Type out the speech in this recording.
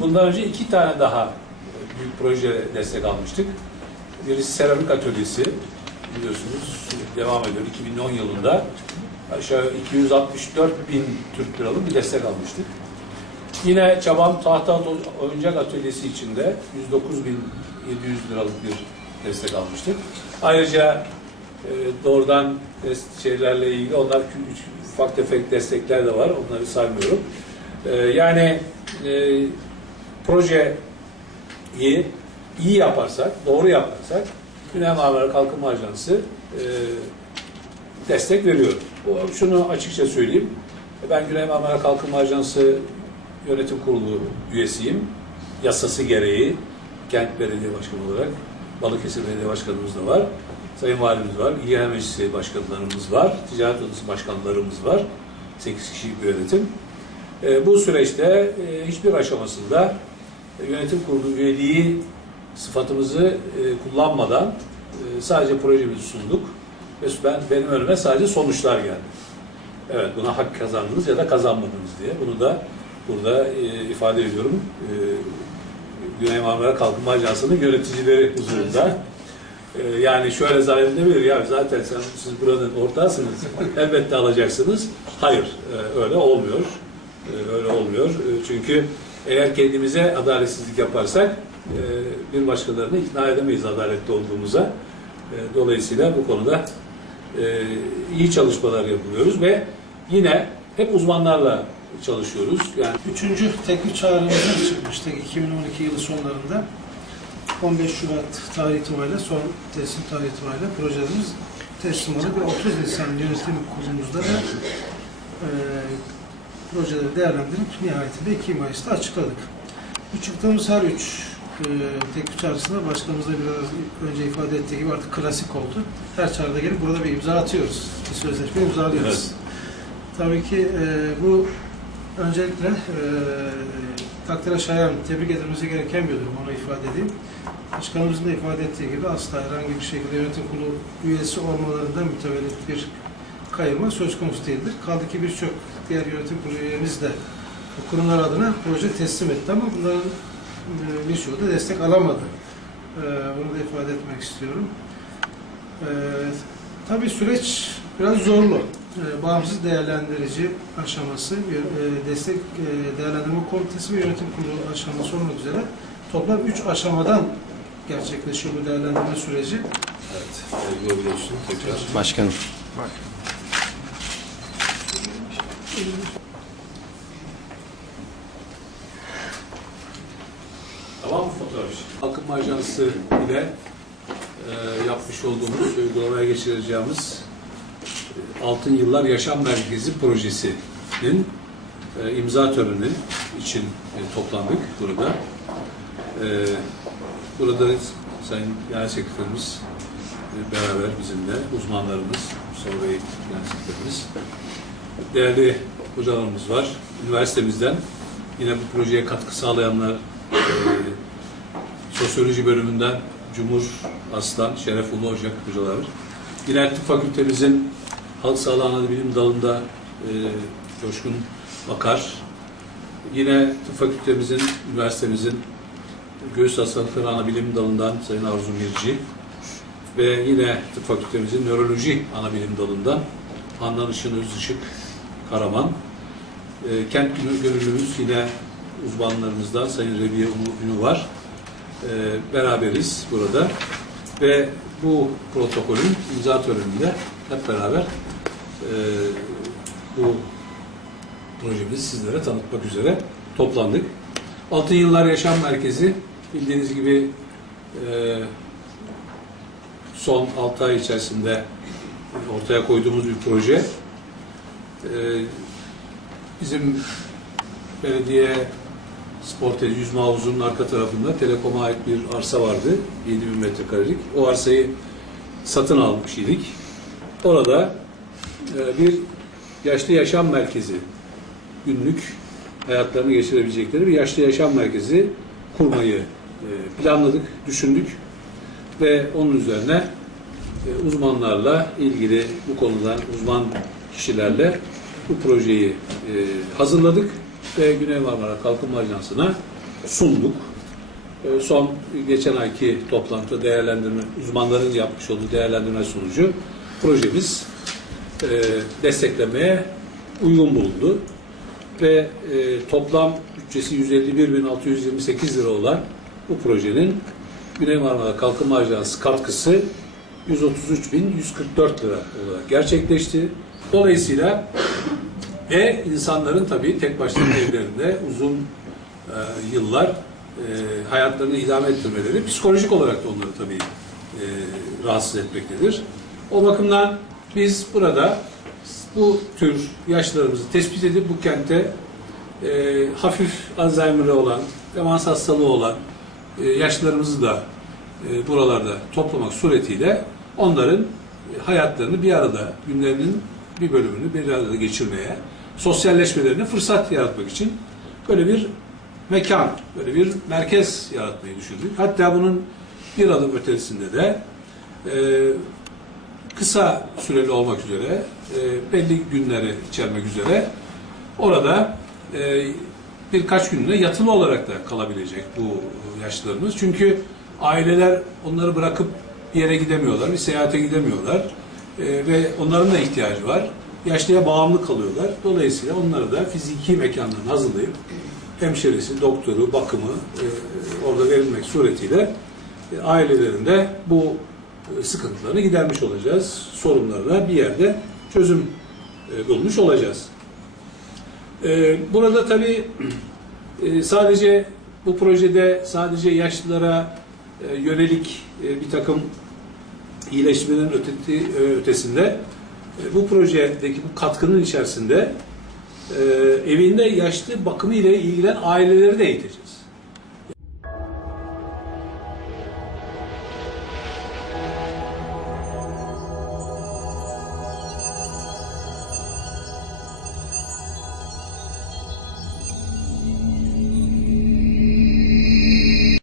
Bundan önce iki tane daha büyük proje destek almıştık. Birisi seramik atölyesi biliyorsunuz devam ediyor 2010 yılında aşağı 264 bin Türk liralık bir destek almıştık. Yine Çaban Tahta Oyuncak Atölyesi içinde 109 bin 700 liralık bir destek almıştık. Ayrıca e, doğrudan şeylerle ilgili onlar ufak tefek destekler de var. Onları saymıyorum. E, yani e, projeyi iyi yaparsak, doğru yaparsak Güney Marmara Kalkınma Ajansı e, destek veriyor. Şunu açıkça söyleyeyim. Ben Güney Marmara Kalkınma Ajansı Yönetim Kurulu üyesiyim. Yasası gereği Kent Belediye Başkanı olarak Balıkesir Belediye Başkanımız da var. Sayın Valimiz var. İl Meclisi Başkanlarımız var. Ticaret Odası Başkanlarımız var. 8 kişilik bir yönetim. E, bu süreçte e, hiçbir aşamasında yönetim kurulu üyeliği sıfatımızı e, kullanmadan e, sadece projemizi sunduk ve ben benim önüme sadece sonuçlar geldi. Evet buna hak kazandınız ya da kazanmadınız diye. Bunu da burada e, ifade ediyorum. Güney Marmara Kalkınma Ajansı'nın yöneticileri huzurunda. Yani şöyle zannedilebilir ya zaten sen, siz buranın ortağısınız. Elbette alacaksınız. Hayır öyle olmuyor. Öyle olmuyor. Çünkü eğer kendimize adaletsizlik yaparsak e, bir başkalarını ikna edemeyiz adaletli olduğumuza. E, dolayısıyla bu konuda e, iyi çalışmalar yapıyoruz ve yine hep uzmanlarla çalışıyoruz. Yani Üçüncü teklif çağrımızdan çıkmıştık 2012 yılı sonlarında. 15 Şubat tarihi itibariyle son teslim tarihi itibariyle projelerimiz teslim oldu ve 30 Nisan yönetim kurulumuzda da e, projeleri değerlendirip nihayetinde 2 Mayıs'ta açıkladık. Bu çıktığımız her üç e, teklif çağrısında başkanımız da biraz önce ifade ettiği gibi artık klasik oldu. Her çağrıda gelip burada bir imza atıyoruz. Bir sözleşme imzalıyoruz. Evet. Tabii ki e, bu öncelikle e, takdire şayan, tebrik edilmesi gereken bir durum, onu ifade edeyim. Başkanımızın da ifade ettiği gibi asla herhangi bir şekilde yönetim kurulu üyesi olmalarından mütevellit bir kayırma söz konusu değildir. Kaldı ki birçok diğer yönetim kurulu üyemiz de bu kurumlar adına proje teslim etti ama bunların e, birçoğu da destek alamadı. E, bunu da ifade etmek istiyorum. E, tabii süreç biraz zorlu. E, bağımsız değerlendirici aşaması, e, destek e, değerlendirme komitesi ve yönetim kurulu aşaması olmak üzere toplam üç aşamadan gerçekleşiyor bu değerlendirme süreci. evet, görebiliyorsun tekrar. Başkanım. Tamam mı fotoğraf? Kalkınma Ajansı ile e, yapmış olduğumuz, uygulamaya geçireceğimiz e, Altın Yıllar Yaşam Merkezi projesinin e, imza töreni için e, toplandık burada. E, burada Sayın Genel Sekreterimiz e, beraber bizimle, uzmanlarımız, Mustafa Bey Genel Sekreterimiz, değerli hocalarımız var. Üniversitemizden yine bu projeye katkı sağlayanlar e, Sosyoloji bölümünden Cumhur Aslan, Şeref Ulu Ocak hocalar. Yine Tıp Fakültemizin Halk Sağlığı Anabilim dalında e, Coşkun Bakar. Yine Tıp Fakültemizin, üniversitemizin Göğüs Hastalıkları Anabilim dalından Sayın Arzu Mirci. Ve yine Tıp Fakültemizin Nöroloji Anabilim dalından Handan Işın Özışık Karaman. E, kent gönüllümüz yine uzmanlarımızdan Sayın Rebiye Ünü var. E, beraberiz burada ve bu protokolün imza töreninde hep beraber e, bu projemizi sizlere tanıtmak üzere toplandık. Altın Yıllar Yaşam Merkezi bildiğiniz gibi e, son 6 ay içerisinde ortaya koyduğumuz bir proje. E, bizim belediye spor tenis yüzme havuzunun arka tarafında Telekom'a ait bir arsa vardı. 7000 metrekarelik. O arsayı satın almış idik. Orada e, bir yaşlı yaşam merkezi günlük hayatlarını geçirebilecekleri bir yaşlı yaşam merkezi kurmayı e, planladık, düşündük ve onun üzerine e, uzmanlarla ilgili bu konuda uzman kişilerle bu projeyi e, hazırladık ve Güney Marmara Kalkınma Ajansı'na sunduk. E, son geçen ayki toplantıda değerlendirme, uzmanların yapmış olduğu değerlendirme sonucu projemiz e, desteklemeye uygun bulundu. Ve e, toplam bütçesi 151.628 lira olan bu projenin Güney Marmara Kalkınma Ajansı katkısı 133.144 lira olarak gerçekleşti. Dolayısıyla ve insanların tabii tek başına evlerinde uzun e, yıllar e, hayatlarını idame ettirmeleri psikolojik olarak da onları tabii e, rahatsız etmektedir. O bakımdan biz burada bu tür yaşlarımızı tespit edip bu kente e, hafif Alzheimer'ı olan, demans hastalığı olan e, yaşlılarımızı da e, buralarda toplamak suretiyle onların hayatlarını bir arada, günlerinin bir bölümünü bir arada geçirmeye, sosyalleşmelerine fırsat yaratmak için böyle bir mekan, böyle bir merkez yaratmayı düşündük. Hatta bunun bir adım ötesinde de e, kısa süreli olmak üzere, e, belli günleri içermek üzere orada e, birkaç günde yatılı olarak da kalabilecek bu yaşlılarımız. Çünkü aileler onları bırakıp bir yere gidemiyorlar, bir seyahate gidemiyorlar E, ve onların da ihtiyacı var. Yaşlıya bağımlı kalıyorlar. Dolayısıyla onları da fiziki mekanlarını hazırlayıp hemşerisi, doktoru, bakımı e, orada verilmek suretiyle e, ailelerinde bu e, sıkıntılarını gidermiş olacağız. Sorunlarına bir yerde çözüm e, bulmuş olacağız. E, Burada tabii e, sadece bu projede sadece yaşlılara e, yönelik e, bir takım iyileşmelerin öteti, e, ötesinde e, bu projedeki bu katkının içerisinde e, evinde yaşlı bakımı ile ilgilenen aileleri de eğiteceğiz.